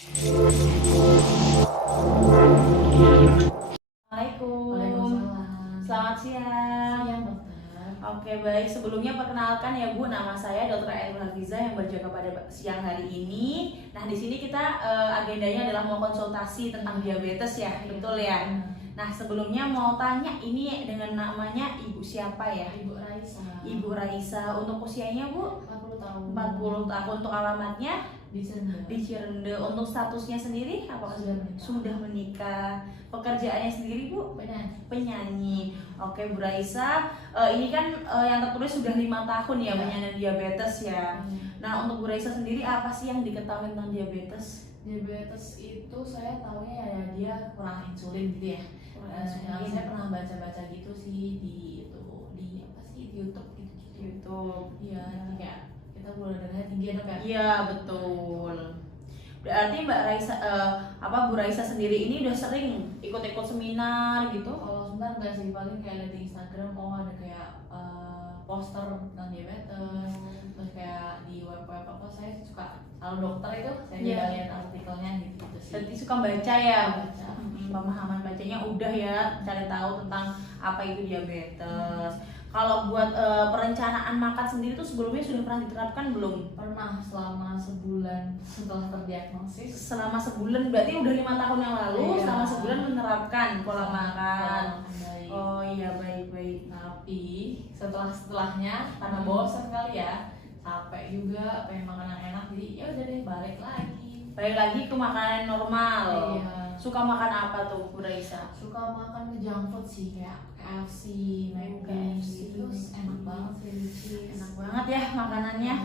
Assalamualaikum. Waalaikumsalam. Selamat siang. Siang, dokter. Oke, baik. Sebelumnya perkenalkan ya Bu, nama saya Dr. Ainul Hafiza yang berjaga pada siang hari ini. Nah, di sini kita agendanya adalah mau konsultasi tentang diabetes ya, betul ya? Nah, sebelumnya mau tanya ini dengan namanya Ibu siapa ya? Ibu Raisa. Ibu Raisa. Untuk usianya Bu? 40 tahun. 40 tahun. Untuk alamatnya? Di Senda. Di Cirende. Untuk statusnya sendiri apakah Sudah menikah. menikah? Pekerjaannya sendiri Bu? Penyanyi. Penyanyi. Oke Bu Raisa, ini kan yang tertulis sudah 5 tahun ya penyandang diabetes ya. Nah, untuk Bu Raisa sendiri apa sih yang diketahui tentang diabetes? Diabetes itu saya tahunya ya dia kurang insulin gitu ya. Saya pernah baca-baca gitu sih di apa sih di YouTube gitu. YouTube. Iya, jadi kayak kita gula darahnya tinggi ya, Dok ya. Iya, betul. Berarti Mbak Raisa Bu Raisa sendiri ini udah sering ikut-ikut seminar gitu? Kalau sebentar nggak sih, paling kayak lihat di Instagram ada kayak poster tentang diabetes, terus kayak di web apa saya suka kalau dokter itu saya juga lihat artikelnya gitu sih. Berarti suka baca ya? Baca. Pemahaman bacanya udah ya, cari tahu tentang apa itu diabetes. Kalau buat perencanaan makan sendiri tuh sebelumnya sudah pernah diterapkan belum? Pernah selama sebulan setelah terdiagnosis. Selama sebulan berarti udah 5 tahun yang lalu. Iya. Selama sebulan menerapkan pola makan. Baik. Oh iya, baik. Tapi setelahnya karena bosan kali ya, capek juga pengen makan yang enak, jadi ya udah deh balik lagi. Balik lagi ke makanan normal. Iya. Suka makan apa tuh Bu Raisa? Suka makan junk food sih, kayak KFC, McD, terus enak banget sih. Enak banget ya makanannya.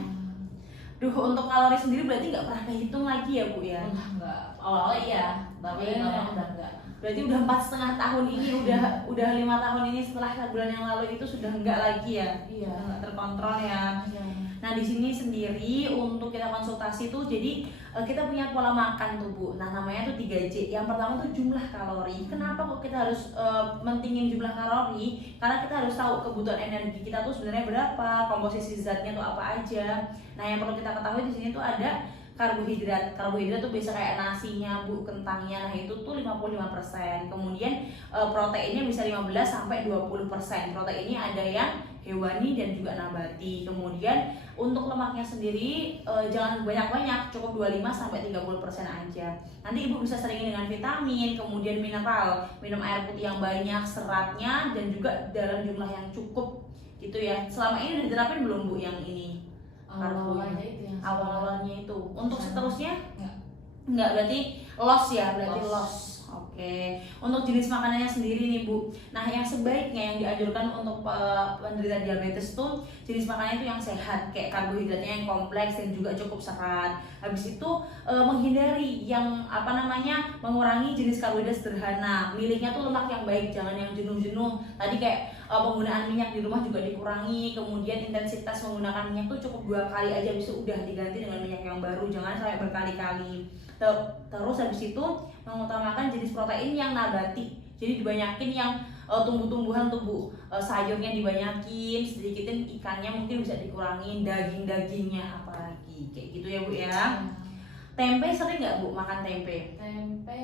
Duh, untuk kalori sendiri berarti nggak pernah kehitung lagi ya Bu ya? Udah enggak, awal-awal iya, tapi lama udah enggak. Berarti udah 4,5 tahun ini, udah 5 tahun ini setelah bulan yang lalu itu sudah enggak lagi ya? Iya. Udah nggak terkontrol ya. Iya. Nah, di sini sendiri untuk kita konsultasi tuh jadi kita punya pola makan tuh Bu. Nah, namanya tuh 3J. Yang pertama tuh jumlah kalori. Kenapa kok kita harus mentingin jumlah kalori? Karena kita harus tahu kebutuhan energi kita tuh sebenarnya berapa, komposisi zatnya tuh apa aja. Nah, yang perlu kita ketahui di sini tuh ada karbohidrat. Karbohidrat tuh biasa kayak nasinya, Bu, kentangnya. Nah, itu tuh 55%. Kemudian proteinnya bisa 15 sampai 20%. Proteinnya ada yang hewani dan juga nabati. Kemudian untuk lemaknya sendiri jangan banyak-banyak, cukup 25 sampai 30% aja. Nanti Ibu bisa seringin dengan vitamin, kemudian mineral, minum air putih yang banyak, seratnya dan juga dalam jumlah yang cukup gitu ya. Selama ini udah diterapin belum Bu yang ini? Awal-awalnya itu yang Awal-awalnya itu. Untuk seterusnya? Enggak. Enggak, berarti loss ya, berarti Loss. loss. Oke. Untuk jenis makanannya sendiri nih Bu. Nah, yang sebaiknya yang dianjurkan untuk penderita diabetes tuh jenis makanannya itu yang sehat, kayak karbohidratnya yang kompleks dan juga cukup serat. Habis itu menghindari yang mengurangi jenis karbohidrat sederhana. Milihnya tuh lemak yang baik, jangan yang jenuh-jenuh. Tadi kayak penggunaan minyak di rumah juga dikurangi, kemudian intensitas menggunakan minyak tuh cukup 2 kali aja, bisa udah diganti dengan minyak yang baru, jangan sampai berkali-kali. Terus habis itu mengutamakan jenis protein yang nabati, jadi dibanyakin yang tumbuh-tumbuhan tuh Bu, sayurnya dibanyakin, sedikitin ikannya mungkin bisa dikurangin, daging-dagingnya apalagi kayak gitu ya Bu ya. Tempe sering nggak Bu makan tempe? Tempe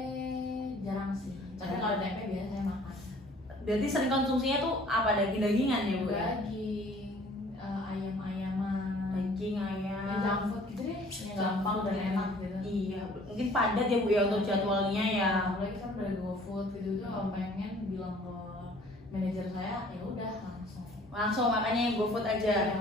jarang sih, tapi kalau tempe biasa saya makan. Berarti sering konsumsinya tuh apa, daging-dagingan ya Bu ya? Daging, ayam-ayaman, Daging, ayam. junk food gitu deh, yang gampang dan enak gitu. Iya, mungkin padat ya Bu ya untuk jadwalnya ya. Apalagi kan udah GoFood gitu kalau pengen bilang ke manajer saya, ya udah Langsung makanya yang GoFood aja. Iya.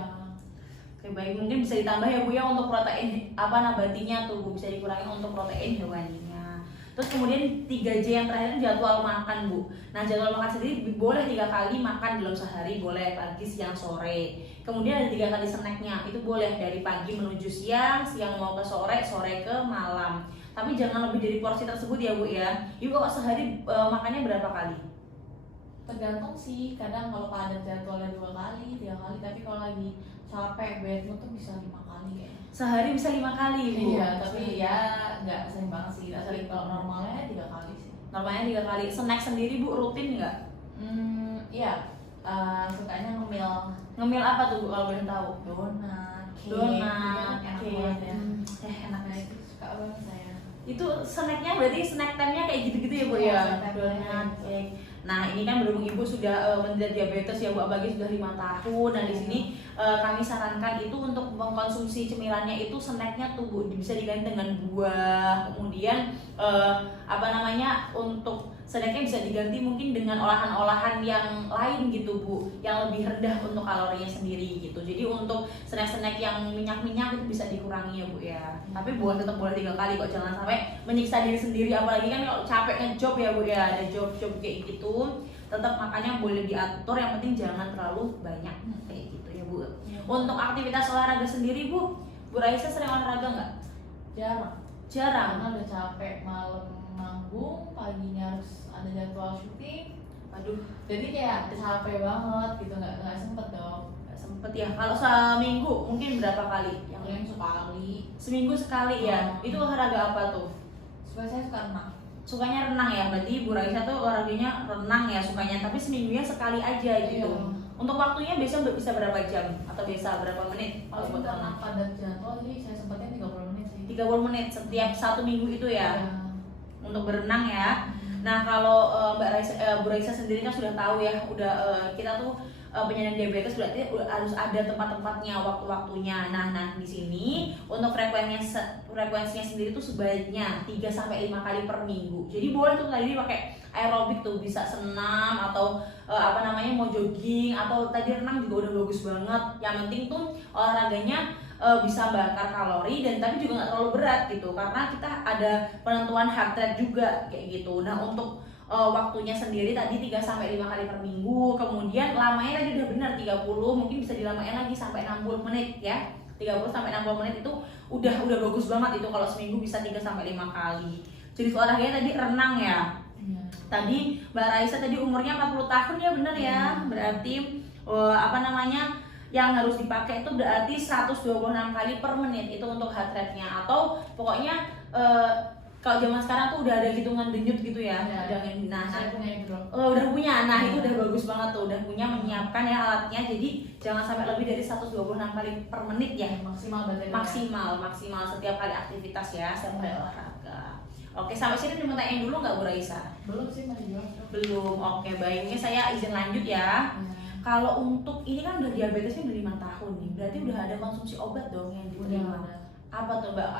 Oke, baik, mungkin bisa ditambah ya Bu ya untuk protein nabatinya tuh Bu, bisa dikurangi untuk protein hewaninya. Terus kemudian 3J yang terakhir itu jadwal makan Bu. Nah, jadwal makan sendiri boleh 3 kali makan dalam sehari, boleh pagi, siang, sore. Kemudian ada 3 kali snacknya, itu boleh dari pagi menuju siang, siang mau ke sore, sore ke malam. Tapi jangan lebih dari porsi tersebut ya Bu ya. Ibu kok sehari makannya berapa kali? Tergantung sih, kadang kalau padat jadwalnya 2 kali, 3 kali, tapi kalau lagi capek, bad mood tuh bisa 5 kali kayaknya. Sehari bisa 5 kali Bu? Iya, tapi ya nggak sering banget sih, kita sering, kalau normalnya 3 kali sih. Normalnya 3 kali. Snack sendiri Bu rutin nggak? Iya, sukanya ngemil. Ngemil apa tuh Bu kalau boleh tahu? Donat, cake, Donat, enak cake. banget ya. Enak Nah banget. itu suka banget saya. Itu snacknya berarti snack time-nya kayak gitu-gitu ya Bu Iya, ya? snack Donat, time-nya. cake. Nah ini kan berhubung Ibu sudah menderita diabetes ya Bu, apalagi sudah 5 tahun. Nah di sini kami sarankan itu untuk mengkonsumsi cemilannya itu snacknya tuh Bu, bisa diganti dengan buah. Kemudian apa namanya, untuk snacknya bisa diganti mungkin dengan olahan-olahan yang lain gitu Bu, yang lebih rendah untuk kalorinya sendiri gitu. Jadi untuk snack-snack yang minyak-minyak itu bisa dikurangi ya Bu ya. Tapi buah tetap boleh 3 kali kok, jangan sampai menyiksa diri sendiri. Apalagi kan kalau capek ngejob ya Bu ya, ada job-job kayak gitu, tetap makannya boleh diatur, yang penting jangan terlalu banyak kayak gitu ya Bu. Untuk aktivitas olahraga sendiri Bu Raisa sering olahraga nggak? Jarang. Jarang. Karena udah capek malam manggung, paginya harus ada jadwal syuting. Aduh, Jadi kayak capek banget gitu, nggak sempet dong. nggak sempet ya. Kalau seminggu mungkin berapa kali? Yang lain sekali. Seminggu sekali ya. Itu olahraga apa tuh? Supaya saya suka renang. Sukanya renang ya. Berarti Bu Raisa tuh olahraganya renang ya sukanya. Tapi seminggunya sekali aja gitu. Iya. Untuk waktunya biasa bisa berapa jam atau bisa berapa menit? Kalau buat karena renang? padat jadwal, jadi saya sempatnya 30 menit sih. 30 menit setiap 1 minggu itu ya. Iya. Untuk berenang ya. Nah kalau Bu Raisa sendiri kan sudah tahu ya, udah kita tuh penyandang diabetes berarti harus ada tempat-tempatnya, waktu-waktunya. Nah di sini untuk frekuensinya sendiri tuh sebaiknya 3 sampai 5 kali per minggu. Jadi boleh tuh tadi pakai aerobik tuh, bisa senam atau apa namanya mau jogging, atau tadi renang juga udah bagus banget. Yang penting tuh olahraganya bisa bakar kalori dan tapi juga nggak terlalu berat gitu, karena kita ada penentuan heart rate juga kayak gitu. Nah untuk waktunya sendiri tadi 3 sampai 5 kali per minggu. Kemudian lamanya tadi udah benar 30, mungkin bisa dilamain lagi sampai 60 menit ya. 30 sampai 60 menit itu udah bagus banget itu kalau seminggu bisa 3 sampai 5 kali. Jenis olahraganya tadi renang ya. Iya. Tadi Mbak Raisa tadi umurnya 40 tahun ya, benar ya. Berarti apa namanya, yang harus dipakai itu berarti 126 kali per menit itu untuk heart rate-nya, atau pokoknya kalau zaman sekarang tuh udah ada hitungan denyut gitu ya. Nah, Saya punya itu loh. udah punya. Nah, itu udah bagus banget tuh, udah punya, menyiapkan ya alatnya. Jadi jangan sampai lebih dari 126 kali per menit ya. Maksimal berarti. Maksimal setiap kali aktivitas ya, setiap kali olahraga. Oke, sampai sini mau tanyain dulu nggak Bu Raisa? Belum sih, masih jawab. Belum. Oke, baik. Ini saya izin lanjut ya. Kalau untuk ini kan udah diabetesnya udah 5 tahun nih, berarti udah ada konsumsi obat dong yang diterima. Udah. Apa tuh Mbak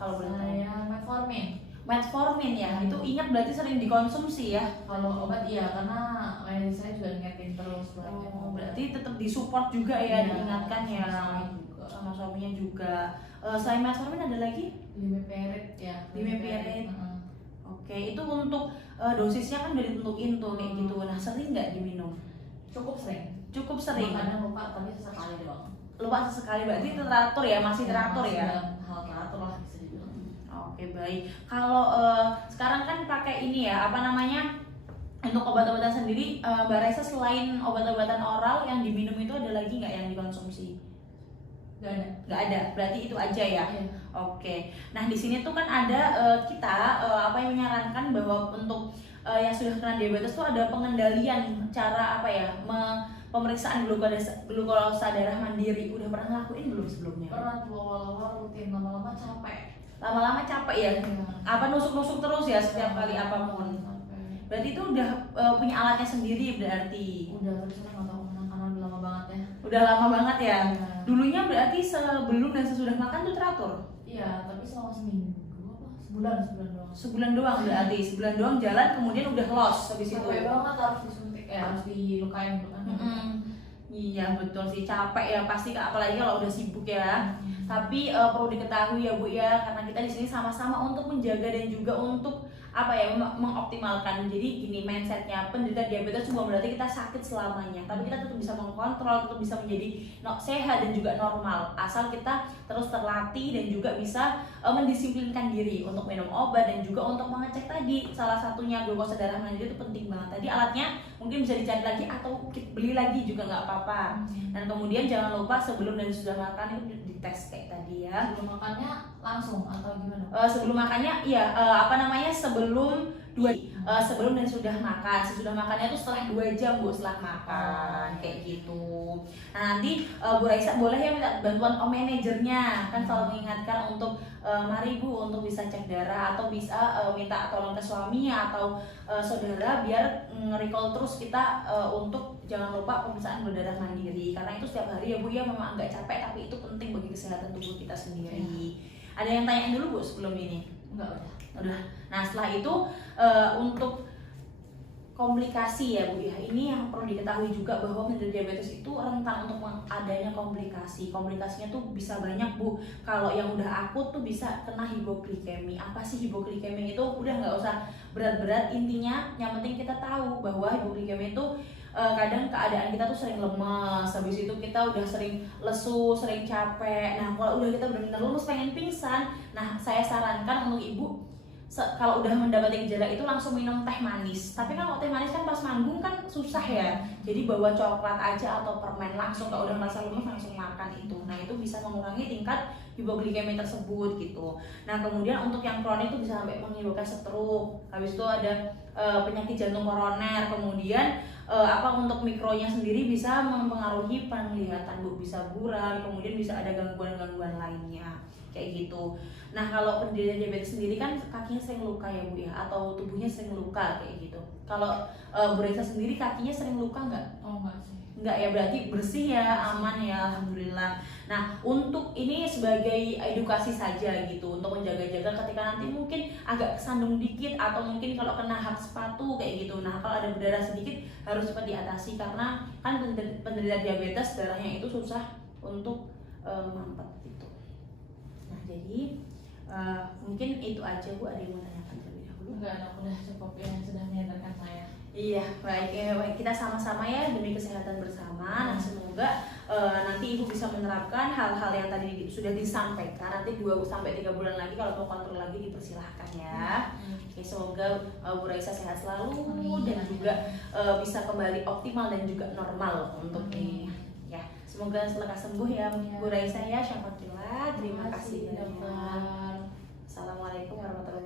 kalau boleh tahu? Saya metformin. Metformin ya, itu ingat berarti sering dikonsumsi ya? Kalau obat iya, karena medis saya juga ngingetin terus buat Berarti tetap disupport juga ya, Iya, diingatkan ya sama suaminya juga. Selain metformin ada lagi? Dimeperit ya. Dimeperit. Oke, itu untuk dosisnya kan udah ditentuin tuh kayak gitu. Nah, sering nggak diminum? Cukup sering. Cukup sering. Kadang lupa, tapi sesekali doang. Lupa sesekali, berarti teratur ya, masih teratur ya? Hal teratur lah bisa dibilang. Oke, baik. Kalau sekarang kan pakai ini ya, apa namanya, untuk obat-obatan sendiri, Mbak Raisa selain obat-obatan oral yang diminum itu ada lagi nggak yang dikonsumsi? Gak ada. Nggak ada, berarti itu aja ya. Iya. Oke. Nah di sini tuh kan ada kita apa yang menyarankan bahwa untuk yang sudah kena diabetes tuh ada pengendalian cara apa ya, pemeriksaan glukosa darah mandiri. Udah pernah ngelakuin belum sebelumnya? Pernah tuh awal-awal rutin, lama-lama capek. Lama-lama capek ya? Apa nusuk-nusuk terus ya setiap kali Capek. apapun? Berarti itu udah punya alatnya sendiri berarti? Udah, terus saya nggak tahu menang karena udah lama banget ya. Udah lama banget ya? Iya. Dulunya berarti sebelum dan sesudah makan tuh teratur? Iya, tapi selama seminggu apa? Sebulan doang. Sebulan doang berarti? Sebulan doang jalan kemudian udah loss habis itu? Capek banget, harus disuntik, harus dilukain gitu kan. Iya betul sih, capek ya pasti, apalagi kalau udah sibuk ya. Tapi perlu diketahui ya Bu ya, karena kita di sini sama-sama untuk menjaga dan juga untuk apa ya, mengoptimalkan. Jadi gini mindsetnya, penderita diabetes bukan berarti kita sakit selamanya, tapi kita tetap bisa mengkontrol, tetap bisa menjadi sehat dan juga normal, asal kita terus terlatih dan juga bisa mendisiplinkan diri untuk minum obat dan juga untuk mengecek tadi salah satunya glukosa darah mandiri itu penting banget. Tadi alatnya mungkin bisa dicari lagi atau beli lagi juga nggak apa-apa. Dan kemudian jangan lupa sebelum dan sesudah makan itu tes kayak tadi ya. Sebelum makannya langsung atau gimana? Sebelum makannya iya sebelum dan sudah makan. Sesudah makannya itu setelah 2 jam Bu, setelah makan kayak gitu. Nah nanti Bu Raisa boleh ya minta bantuan manajernya, kan selalu mengingatkan untuk mari Bu untuk bisa cek darah atau bisa minta tolong ke suami atau saudara biar nge-recall terus kita untuk jangan lupa pemeriksaan gula darah mandiri, karena itu setiap hari ya Bu ya, memang agak capek tapi itu penting bagi kesehatan tubuh kita sendiri. Ada yang tanyain dulu Bu sebelum ini? Enggak Udah. Nah setelah itu untuk komplikasi ya Bu ya, ini yang perlu diketahui juga bahwa penderita diabetes itu rentan untuk adanya komplikasi. Komplikasinya tuh bisa banyak Bu. Kalau yang udah akut tuh bisa kena hipoglikemi. Apa sih hipoglikemi itu? Udah nggak usah berat-berat, intinya yang penting kita tahu bahwa hipoglikemi itu kadang keadaan kita tuh sering lemas, habis itu kita udah sering lesu, sering capek. Nah kalau udah kita benar-benar lemes pengen pingsan, nah saya sarankan untuk ibu kalau udah mendapati gejala itu langsung minum teh manis. Tapi kan kalau teh manis kan pas manggung kan susah ya, jadi bawa coklat aja atau permen langsung. Kalau udah merasa lemes langsung makan itu. Nah itu bisa mengurangi tingkat hipoglikemi tersebut gitu. Nah kemudian untuk yang kronik itu bisa sampai menyebabkan stroke. Habis itu ada penyakit jantung koroner. Kemudian untuk mikronya sendiri bisa mempengaruhi penglihatan Bu, bisa buram, kemudian bisa ada gangguan-gangguan lainnya kayak gitu. Nah kalau penderita diabetes sendiri kan kakinya sering luka ya Bu ya, atau tubuhnya sering luka kayak gitu. Kalau Bu Raisa sendiri kakinya sering luka nggak? Oh enggak sih. Enggak ya, berarti bersih ya, aman ya, alhamdulillah. Nah untuk ini sebagai edukasi saja gitu, untuk menjaga-jaga ketika nanti mungkin agak kesandung dikit atau mungkin kalau kena hak sepatu kayak gitu. Nah kalau ada berdarah sedikit harus cepat diatasi, karena kan penderita diabetes darahnya itu susah untuk mampet gitu. Nah jadi mungkin itu aja Bu, ada yang mau tanyakan terlebih dahulu? Enggak, udah cukup yang sudah menyadarkan saya. Iya, baik kita sama-sama ya demi kesehatan bersama. Nah semoga nanti ibu bisa menerapkan hal-hal yang tadi sudah disampaikan. Nanti 2 sampai 3 bulan lagi kalau mau kontrol lagi dipersilahkan ya. Oke, semoga Bu Raisa sehat selalu dan juga bisa kembali optimal dan juga normal untuk ini. Ya, semoga lekas sembuh ya Bu Raisa ya. Syafaqillah. Terima kasih banyak. Dokter. Assalamualaikum warahmatullahi wabarakatuh.